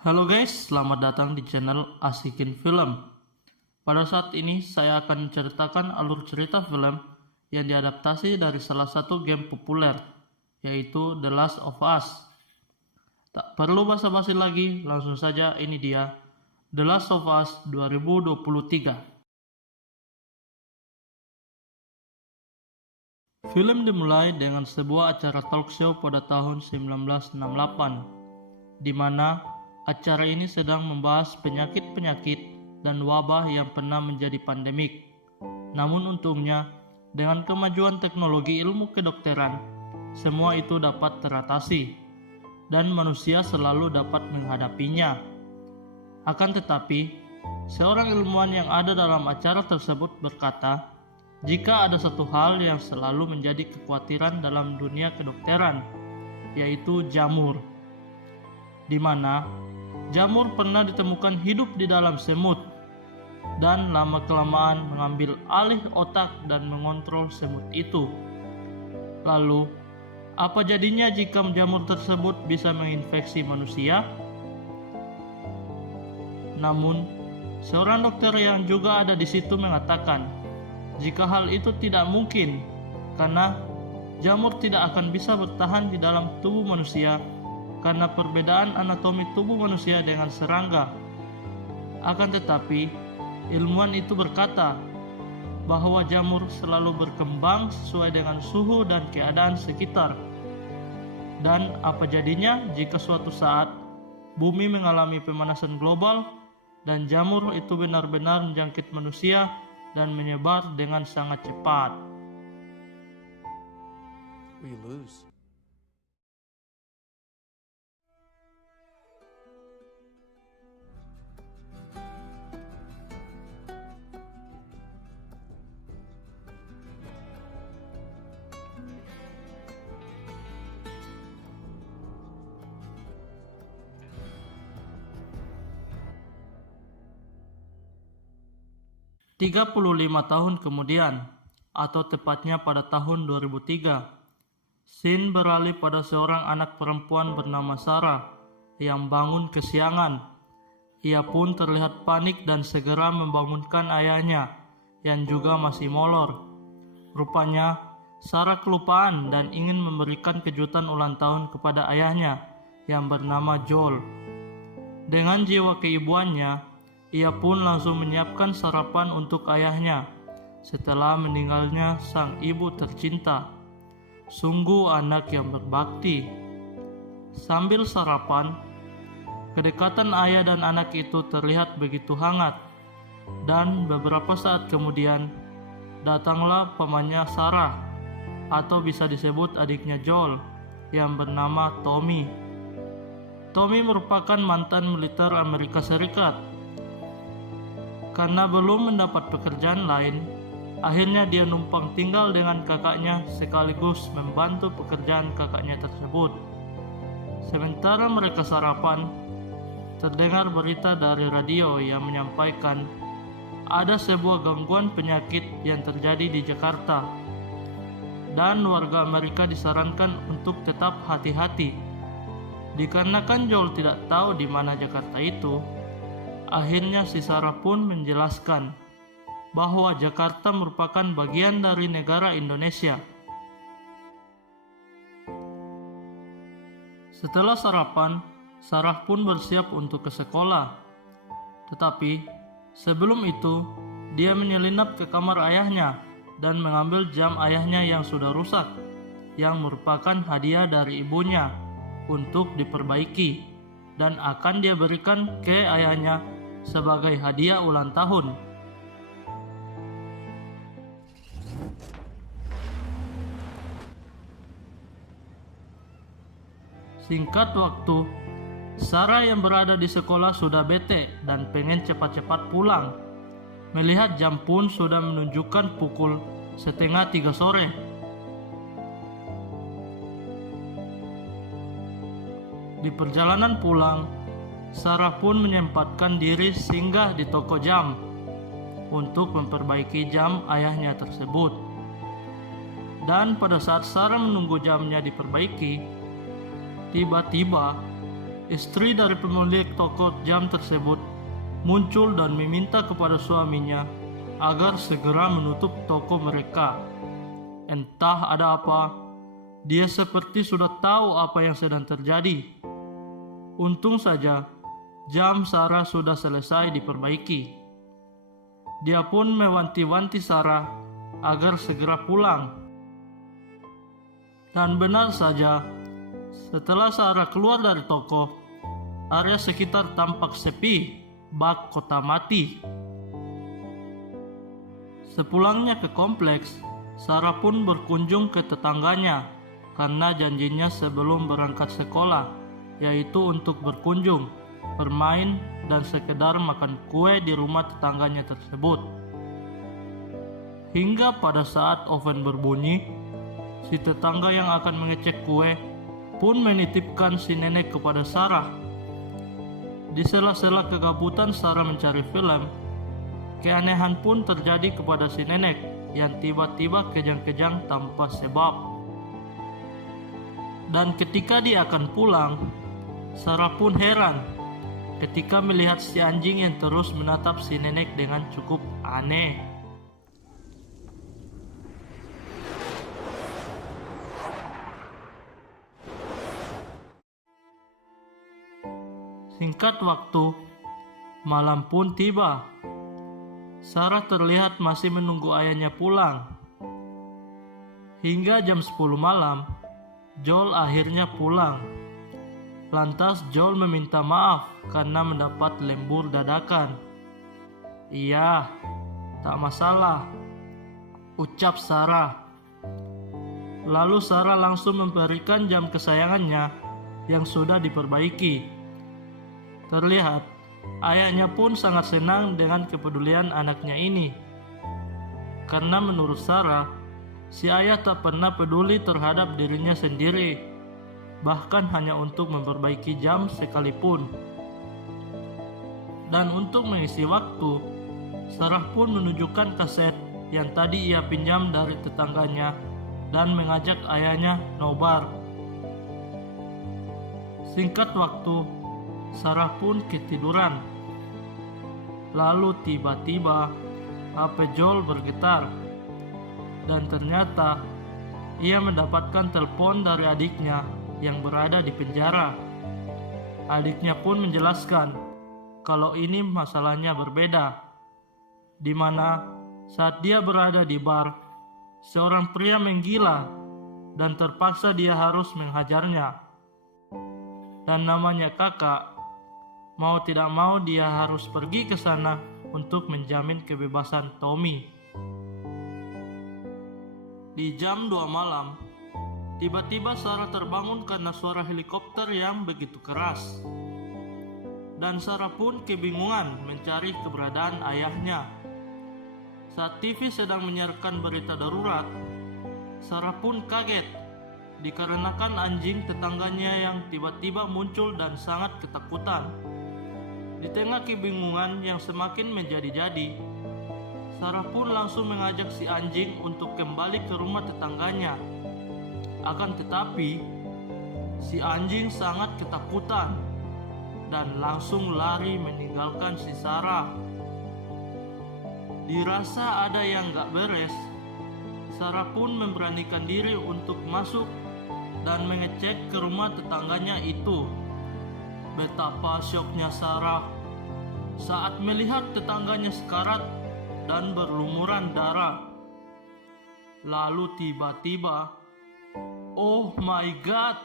Halo guys, selamat datang di channel Asikin Film. Pada saat ini saya akan menceritakan alur cerita film yang diadaptasi dari salah satu game populer, yaitu The Last of Us. Tak perlu basa-basi lagi, langsung saja ini dia The Last of Us 2023. Film dimulai dengan sebuah acara talk show pada tahun 1968, di mana acara ini sedang membahas penyakit-penyakit dan wabah yang pernah menjadi pandemik. Namun untungnya, dengan kemajuan teknologi ilmu kedokteran, semua itu dapat teratasi, dan manusia selalu dapat menghadapinya. Akan tetapi, seorang ilmuwan yang ada dalam acara tersebut berkata, jika ada satu hal yang selalu menjadi kekhawatiran dalam dunia kedokteran, yaitu jamur, di mana jamur pernah ditemukan hidup di dalam semut dan lama-kelamaan mengambil alih otak dan mengontrol semut itu. Lalu, apa jadinya jika jamur tersebut bisa menginfeksi manusia? Namun, seorang dokter yang juga ada di situ mengatakan, jika hal itu tidak mungkin, karena jamur tidak akan bisa bertahan di dalam tubuh manusia karena perbedaan anatomi tubuh manusia dengan serangga. Akan tetapi, ilmuwan itu berkata bahwa jamur selalu berkembang sesuai dengan suhu dan keadaan sekitar. Dan apa jadinya jika suatu saat bumi mengalami pemanasan global dan jamur itu benar-benar menjangkit manusia dan menyebar dengan sangat cepat. We lose. Tiga 35 tahun kemudian, atau tepatnya pada tahun 2003, scene beralih pada seorang anak perempuan bernama Sarah yang bangun kesiangan. Ia pun terlihat panik dan segera membangunkan ayahnya yang juga masih molor. Rupanya, Sarah kelupaan dan ingin memberikan kejutan ulang tahun kepada ayahnya yang bernama Joel. Dengan jiwa keibuannya, ia pun langsung menyiapkan sarapan untuk ayahnya setelah meninggalnya sang ibu tercinta. Sungguh anak yang berbakti. Sambil sarapan, kedekatan ayah dan anak itu terlihat begitu hangat. Dan beberapa saat kemudian, datanglah pamannya Sarah, atau bisa disebut adiknya Joel, yang bernama Tommy. Tommy merupakan mantan militer Amerika Serikat. Karena belum mendapat pekerjaan lain, akhirnya dia numpang tinggal dengan kakaknya sekaligus membantu pekerjaan kakaknya tersebut. Sementara mereka sarapan, terdengar berita dari radio yang menyampaikan ada sebuah gangguan penyakit yang terjadi di Jakarta, dan warga Amerika disarankan untuk tetap hati-hati. Dikarenakan Joel tidak tahu di mana Jakarta itu, akhirnya si Sarah pun menjelaskan bahwa Jakarta merupakan bagian dari negara Indonesia. Setelah sarapan, Sarah pun bersiap untuk ke sekolah. Tetapi sebelum itu, dia menyelinap ke kamar ayahnya dan mengambil jam ayahnya yang sudah rusak, yang merupakan hadiah dari ibunya untuk diperbaiki dan akan dia berikan ke ayahnya sebagai hadiah ulang tahun. Singkat waktu, Sarah yang berada di sekolah sudah bete dan pengen cepat-cepat pulang. Melihat jam pun sudah menunjukkan pukul 2:30 sore. Di perjalanan pulang, Sarah pun menyempatkan diri singgah di toko jam untuk memperbaiki jam ayahnya tersebut. Dan pada saat Sarah menunggu jamnya diperbaiki, tiba-tiba Istri dari pemilik toko jam tersebut muncul dan meminta kepada suaminya agar segera menutup toko mereka. Entah ada apa, dia seperti sudah tahu apa yang sedang terjadi. Untung saja jam Sarah sudah selesai diperbaiki. Dia pun mewanti-wanti Sarah agar segera pulang. Dan benar saja, setelah Sarah keluar dari toko, area sekitar tampak sepi, bak kota mati. Sepulangnya ke kompleks, Sarah pun berkunjung ke tetangganya karena janjinya sebelum berangkat sekolah, yaitu untuk berkunjung, bermain, dan sekedar makan kue di rumah tetangganya tersebut. Hingga pada saat oven berbunyi, si tetangga yang akan mengecek kue pun menitipkan si nenek kepada Sarah. Di sela-sela kegabutan Sarah mencari film, keanehan pun terjadi kepada si nenek yang tiba-tiba kejang-kejang tanpa sebab. Dan ketika dia akan pulang, Sarah pun heran ketika melihat si anjing yang terus menatap si nenek dengan cukup aneh. Singkat waktu, malam pun tiba. Sarah terlihat masih menunggu ayahnya pulang. Hingga jam 10 malam, Joel akhirnya pulang. Lantas Joel meminta maaf karena mendapat lembur dadakan. "Iya, tak masalah," ucap Sarah. Lalu Sarah langsung memberikan jam kesayangannya yang sudah diperbaiki. Terlihat ayahnya pun sangat senang dengan kepedulian anaknya ini. Karena menurut Sarah, si ayah tak pernah peduli terhadap dirinya sendiri, bahkan hanya untuk memperbaiki jam sekalipun. Dan untuk mengisi waktu, Sarah pun menunjukkan kaset yang tadi ia pinjam dari tetangganya dan mengajak ayahnya nobar. Singkat waktu, Sarah pun ketiduran. Lalu tiba-tiba HP Joel bergetar, dan ternyata ia mendapatkan telepon dari adiknya yang berada di penjara. Adiknya pun menjelaskan kalau ini masalahnya berbeda, di mana saat dia berada di bar, seorang pria menggila dan terpaksa dia harus menghajarnya. Dan namanya kakak, mau tidak mau dia harus pergi ke sana untuk menjamin kebebasan Tommy. Di jam 2 malam, tiba-tiba Sarah terbangun karena suara helikopter yang begitu keras. Dan Sarah pun kebingungan mencari keberadaan ayahnya. Saat TV sedang menyiarkan berita darurat, Sarah pun kaget dikarenakan anjing tetangganya yang tiba-tiba muncul dan sangat ketakutan. Di tengah kebingungan yang semakin menjadi-jadi, Sarah pun langsung mengajak si anjing untuk kembali ke rumah tetangganya. Akan tetapi, si anjing sangat ketakutan dan langsung lari meninggalkan si Sarah. Dirasa ada yang gak beres, Sarah pun memberanikan diri untuk masuk dan mengecek ke rumah tetangganya itu. Betapa syoknya Sarah saat melihat tetangganya sekarat dan berlumuran darah. Lalu tiba-tiba, oh my god,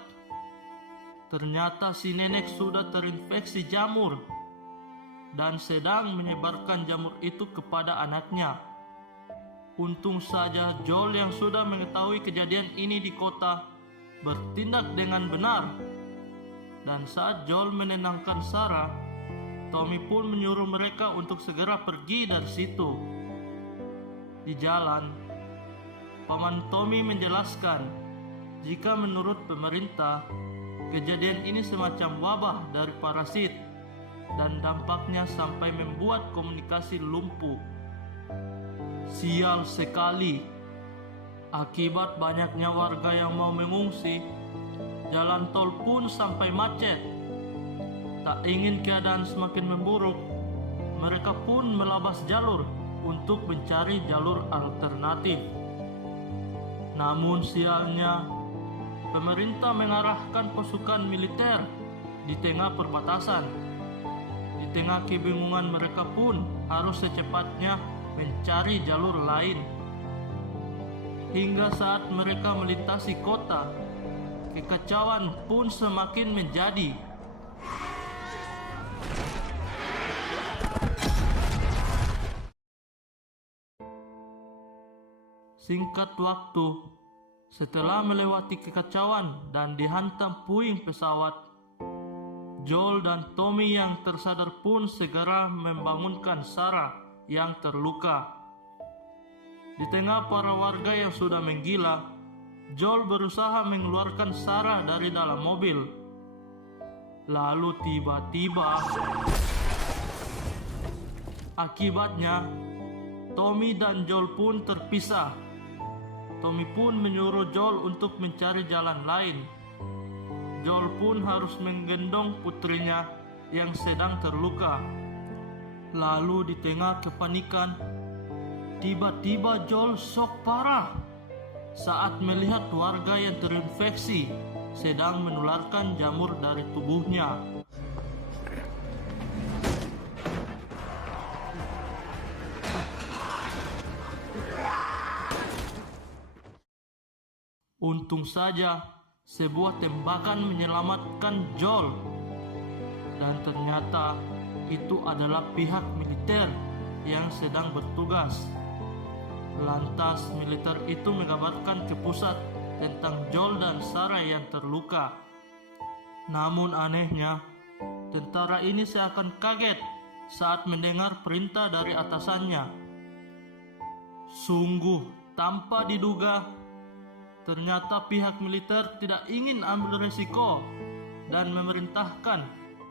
ternyata si nenek sudah terinfeksi jamur dan sedang menyebarkan jamur itu kepada anaknya. Untung saja Joel yang sudah mengetahui kejadian ini di kota bertindak dengan benar. Dan saat Joel menenangkan Sarah, Tommy pun menyuruh mereka untuk segera pergi dari situ. Di jalan, paman Tommy menjelaskan jika menurut pemerintah, kejadian ini semacam wabah dari parasit dan dampaknya sampai membuat komunikasi lumpuh. Sial sekali. Akibat banyaknya warga yang mau mengungsi, jalan tol pun sampai macet. Tak ingin keadaan semakin memburuk, mereka pun melabas jalur untuk mencari jalur alternatif. Namun sialnya, pemerintah mengarahkan pasukan militer di tengah perbatasan. Di tengah kebingungan, mereka pun harus secepatnya mencari jalur lain. Hingga saat mereka melintasi kota, kekacauan pun semakin menjadi. Singkat waktu, setelah melewati kekacauan dan dihantam puing pesawat, Joel dan Tommy yang tersadar pun segera membangunkan Sarah yang terluka. Di tengah para warga yang sudah menggila, Joel berusaha mengeluarkan Sarah dari dalam mobil. Lalu tiba-tiba, akibatnya Tommy dan Joel pun terpisah. Tommy pun menyuruh Joel untuk mencari jalan lain. Joel pun harus menggendong putrinya yang sedang terluka. Lalu di tengah kepanikan, tiba-tiba Joel shock parah saat melihat warga yang terinfeksi sedang menularkan jamur dari tubuhnya. Untung saja sebuah tembakan menyelamatkan Joel, dan ternyata itu adalah pihak militer yang sedang bertugas. Lantas militer itu mengabarkan ke pusat tentang Joel dan Sarah yang terluka. Namun anehnya, tentara ini seakan kaget saat mendengar perintah dari atasannya. Sungguh tanpa diduga, ternyata pihak militer tidak ingin ambil resiko dan memerintahkan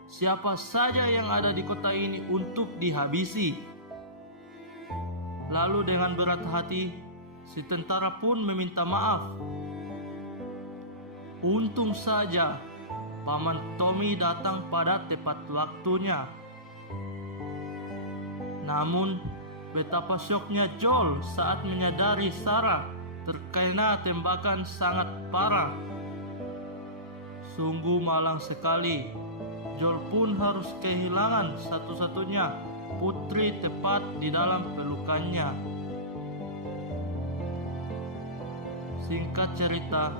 siapa saja yang ada di kota ini untuk dihabisi. Lalu dengan berat hati, si tentara pun meminta maaf. Untung saja paman Tommy datang pada tepat waktunya. Namun, betapa syoknya Joel saat menyadari Sarah terkena tembakan sangat parah. Sungguh malang sekali. Joel pun harus kehilangan satu-satunya putri tepat di dalam pelukannya. Singkat cerita,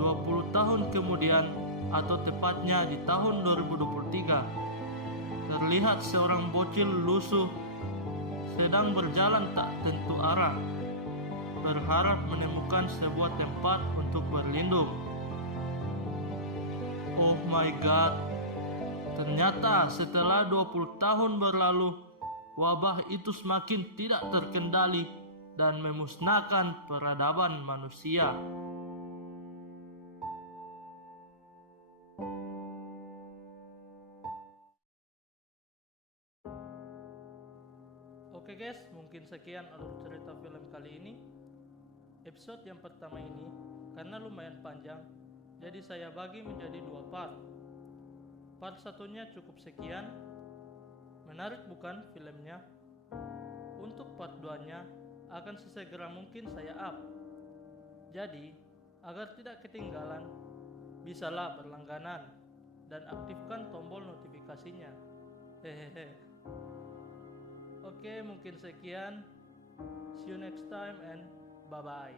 20 tahun kemudian, atau tepatnya di tahun 2023, terlihat seorang bocil lusuh sedang berjalan tak tentu arah, berharap menemukan sebuah tempat untuk berlindung. Oh my god, ternyata setelah 20 tahun berlalu, wabah itu semakin tidak terkendali dan memusnahkan peradaban manusia. Oke guys, mungkin sekian alur cerita film kali ini. Episode yang pertama ini karena lumayan panjang, jadi saya bagi menjadi 2 part. Part satunya cukup sekian. Menarik bukan filmnya? Untuk part 2-nya akan sesegera mungkin saya up. Jadi, agar tidak ketinggalan, bisalah berlangganan dan aktifkan tombol notifikasinya. Hehehe. Oke, mungkin sekian. See you next time and bye-bye.